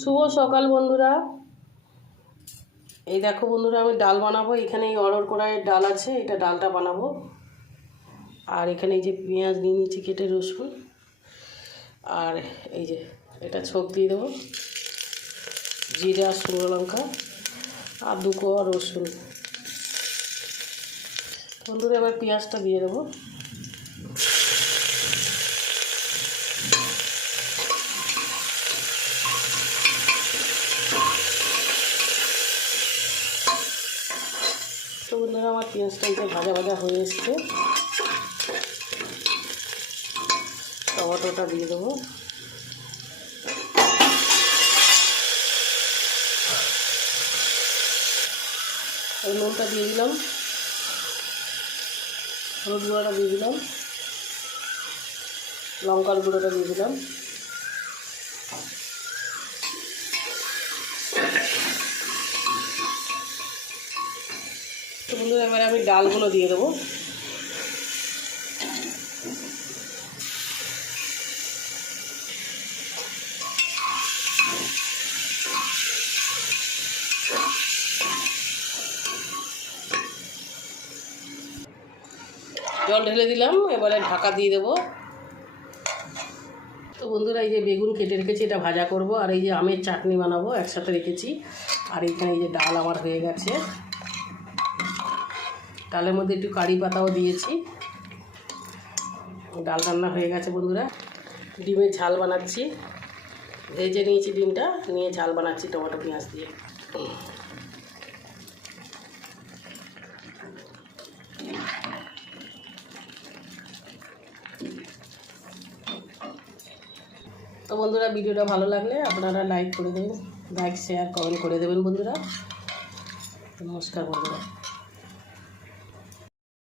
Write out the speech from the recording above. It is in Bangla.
শুভ সকাল বন্ধুরা। এই দেখো বন্ধুরা, আমি ডাল বানাবো। এখানে এই অড়হর কড়াইয়ের ডাল আছে, এটা ডালটা বানাবো। আর এখানে এই যে পেঁয়াজ নিয়ে নিচ্ছি কেটে, রসুন, আর এই যে এটা ছোপ দিয়ে দেবো, জিরা, শুকনো লঙ্কা আর 2 কোয়া রসুন। বন্ধুরা এবার পেঁয়াজটা দিয়ে দেবো। তো বন্ধুরা আমার পেঁয়াজটা এই যে ভাজা ভাজা হয়ে এসছে। টমেটোটা দিয়ে দেবো। এই নুনটা দিয়ে দিলাম, হলুদ গুঁড়োটা দিয়ে দিলাম, লঙ্কার গুঁড়োটা দিয়ে দিলাম। তো বন্ধুরা এবারে আমি ডালগুলো দিয়ে দেবো। জল ঢেলে দিলাম, এবারে ঢাকা দিয়ে দেবো। তো বন্ধুরা এই যে বেগুন কেটে রেখেছি, এটা ভাজা করব। আর এই যে আমের চাটনি বানাবো, একসাথে রেখেছি। আর এইখানে এই যে ডাল আমার হয়ে গেছে। ডালের মধ্যে একটু কারি পাতাও দিয়েছি। ডাল রান্না হয়ে গেছে বন্ধুরা। ডিমের ঝাল বানাচ্ছি, ভেজে নিয়েছি ডিমটা, নিয়ে ঝাল বানাচ্ছি টমেটো পেঁয়াজ দিয়ে। তো বন্ধুরা ভিডিওটা ভালো লাগলে আপনারা লাইক করে দেবেন, লাইক শেয়ার কমেন্ট করে দেবেন বন্ধুরা। নমস্কার বন্ধুরা।